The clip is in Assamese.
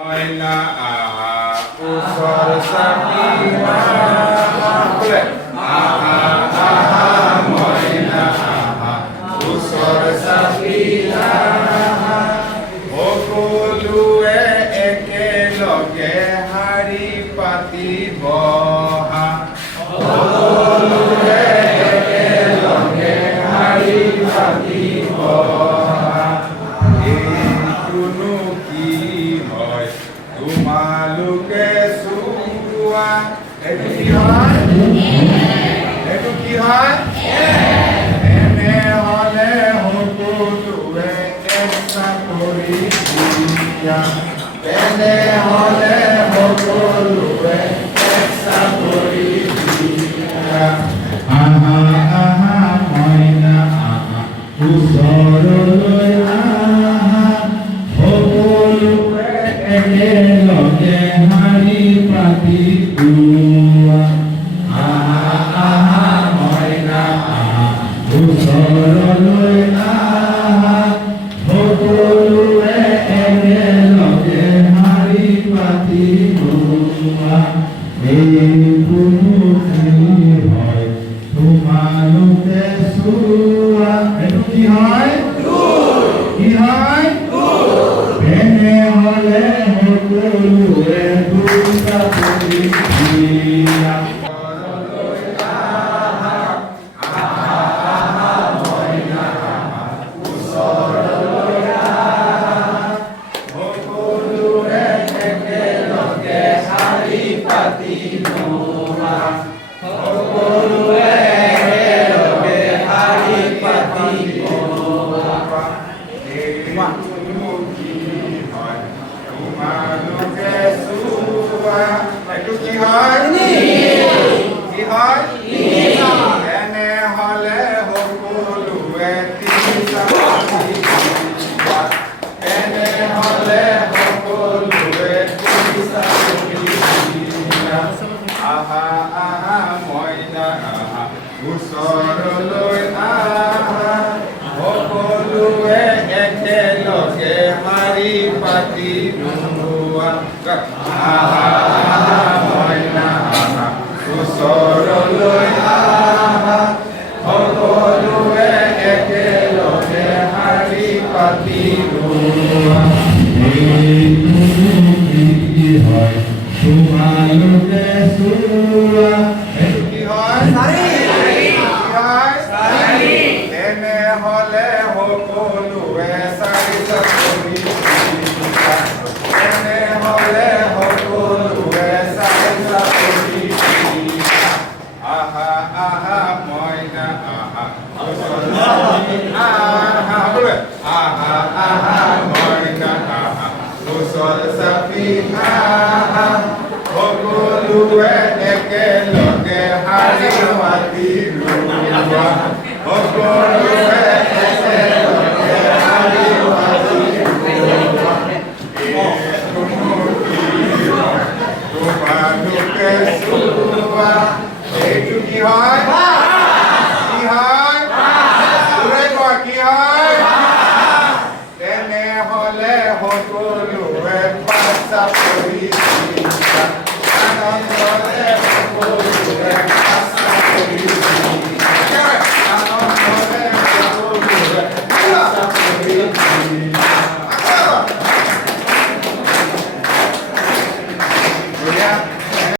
মইনা আহা ওচৰ চাপি বোলে আহা আহা মইনা আহা ওচৰ চাপি সকলোৱে একেলগে শাৰী পাতি বহা সকলোৱে একেলগে শাৰী পাতি বহা এইটোনো কি হয় তোমালোকে চোৱা এইটো কি হয় এইটো কি হয় এনেহ'লে সকলোৱে চেষ্টা কৰি দিয়া তেনেহ'লে সকলোৱে চেষ্টা কৰি দিয়া আহা আহা মইনা আহা ওচৰলৈ আহা সকলোৱে একেলগে শাৰী পাতি তোলা আহা আহা মইনা আহা ওচৰলৈ আহা সকলোৱে একেলগে শাৰী পাতি তোলা এইটোনো কি হয় তোমালোকে চোৱা এইটো কি হয় কি হয় তেনেহ'লে সকলোৱে দুটা কৰি দিয়া এইটো কি হয় কি হয় এনেহ'লে সকলোৱে এনেহ'লে সকলোৱে আহা আহা মইনা আহা ওচৰলৈ আহা সকলোৱে একেলগে শাৰী পাতি নোলোৱা আহা আহা মইনা আহা ওচৰলৈ আহা সকলোৱে একেলগে শাৰী পাতি নোলোৱা এইটোনো কি হয় তোমালোকে চোৱা এইটো কি হয় তেনেহ'লে সকলোৱে চাৰিটা কৰি তেনেহ'লে সকলোৱে চাৰিটা কৰি আহা আহা মইনা আহা আহা বোলে আহা আহা মইনা আহা ওচৰ চাপি আহা সকলোৱে একেলগে শাৰী পাতি ৰোৱা সকলোৱে একেলগে শাৰী পাতি ৰোৱা তোমালোকে চোৱা এইটো কি হয় কি হয় কি হয় তেনেহ'লে সকলোৱে পাঁচটা কৰি আনন্দৰে সকলোৱে পাঁচটা কৰি আনন্দৰে সকলোৱে পাঁচটা কৰি বঢ়িয়া